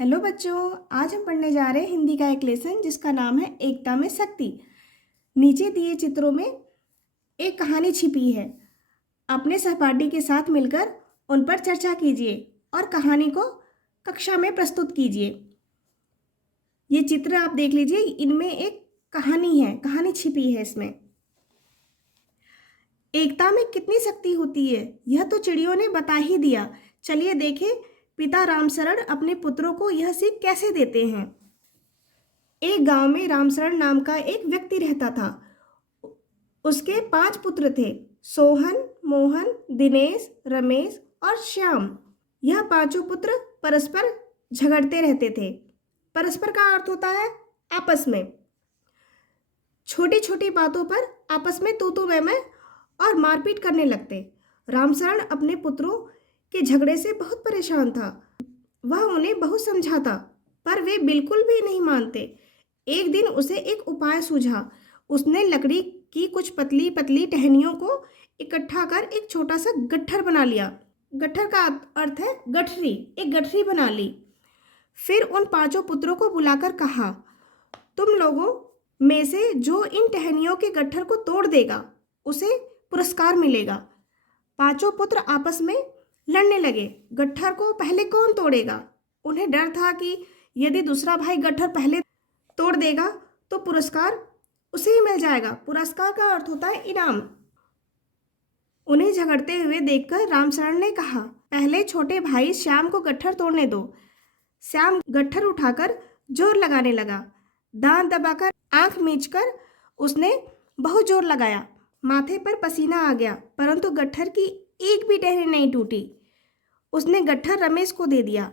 Hello बच्चों, आज हम पढ़ने जा रहे हैं हिंदी का एक लेसन जिसका नाम है एकता में शक्ति। नीचे दिए चित्रों में एक कहानी छिपी है। अपने सहपाठी के साथ मिलकर उन पर चर्चा कीजिए और कहानी को कक्षा में प्रस्तुत कीजिए। ये चित्र आप देख लीजिए, इनमें एक कहानी है, कहानी छिपी है इसमें। एकता में कितनी शक्ति होती है यह तो चिड़ियों ने बता ही दिया। चलिए देखें पिता रामशरण अपने पुत्रों को यह सीख कैसे देते हैं। एक गांव में रामशरण नाम का एक व्यक्ति रहता था। उसके 5 पुत्र थे, सोहन, मोहन, दिनेश, रमेश और श्याम। यह पांचों पुत्र परस्पर झगड़ते रहते थे। परस्पर का अर्थ होता है आपस में। छोटी छोटी बातों पर आपस में तू मैं और मारपीट करने लगते। रामशरण अपने पुत्रों के झगड़े से बहुत परेशान था। वह उन्हें बहुत समझाता पर वे बिल्कुल भी नहीं मानते। एक दिन उसे एक उपाय सूझा। उसने लकड़ी की कुछ पतली पतली टहनियों को इकट्ठा कर एक छोटा सा गट्ठर बना लिया। गट्ठर का अर्थ है गठरी। एक गठरी बना ली। फिर उन पांचों पुत्रों को बुलाकर कहा, तुम लोगों में से जो इन टहनियों के गट्ठर को तोड़ देगा उसे पुरस्कार मिलेगा। पांचों पुत्र आपस में लड़ने लगे। गट्ठर को पहले कौन तोड़ेगा। उन्हें डर था कि यदि दूसरा भाई गट्ठर पहले तोड़ देगा तो पुरस्कार उसे ही मिल जाएगा। पुरस्कार का अर्थ होता है इनाम। उन्हें झगड़ते हुए देखकर रामशरण ने कहा, पहले छोटे भाई श्याम को गट्ठर तोड़ने दो। श्याम गट्ठर उठाकर जोर लगाने लगा। दांत दबाकर आंख मीचकर उसने बहुत जोर लगाया। माथे पर पसीना आ गया परंतु गट्ठर की एक भी टहनी नहीं टूटी। उसने गट्ठर रमेश को दे दिया।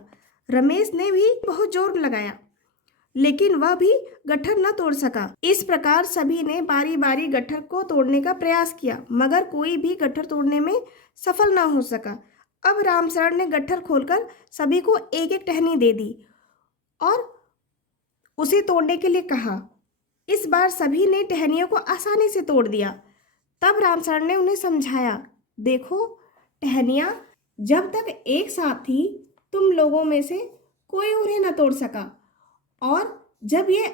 रमेश ने भी बहुत जोर लगाया लेकिन वह भी गट्ठर न तोड़ सका। इस प्रकार सभी ने बारी बारी गट्ठर को तोड़ने का प्रयास किया मगर कोई भी गट्ठर तोड़ने में सफल न हो सका। अब रामशरण ने गट्ठर खोलकर सभी को एक एक टहनी दे दी और उसे तोड़ने के लिए कहा। इस बार सभी ने टहनियों को आसानी से तोड़ दिया। तब रामशरण ने उन्हें समझाया, देखो टहनियाँ जब तक एक साथ थी तुम लोगों में से कोई उन्हें न तोड़ सका और जब ये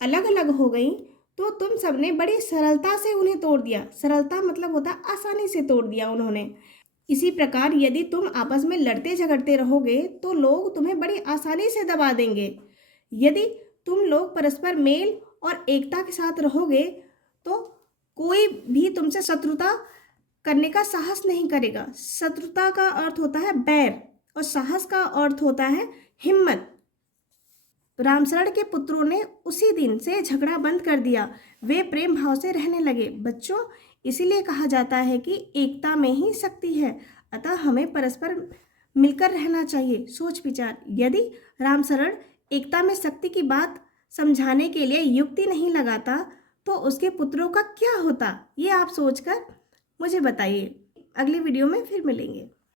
अलग अलग हो गई तो तुम सबने बड़ी सरलता से उन्हें तोड़ दिया। सरलता मतलब होता है आसानी से तोड़ दिया उन्होंने। इसी प्रकार यदि तुम आपस में लड़ते झगड़ते रहोगे तो लोग तुम्हें बड़ी आसानी से दबा देंगे। यदि तुम लोग परस्पर मेल और एकता के साथ रहोगे तो कोई भी तुमसे शत्रुता करने का साहस नहीं करेगा। शत्रुता का अर्थ होता है बैर और साहस का अर्थ होता है हिम्मत। रामशरण के पुत्रों ने उसी दिन से झगड़ा बंद कर दिया। वे प्रेम भाव से रहने लगे। बच्चों, इसीलिए कहा जाता है कि एकता में ही शक्ति है। अतः हमें परस्पर मिलकर रहना चाहिए। सोच विचार, यदि रामशरण एकता में शक्ति की बात समझाने के लिए युक्ति नहीं लगाता तो उसके पुत्रों का क्या होता, ये आप सोचकर मुझे बताइए। अगली वीडियो में फिर मिलेंगे।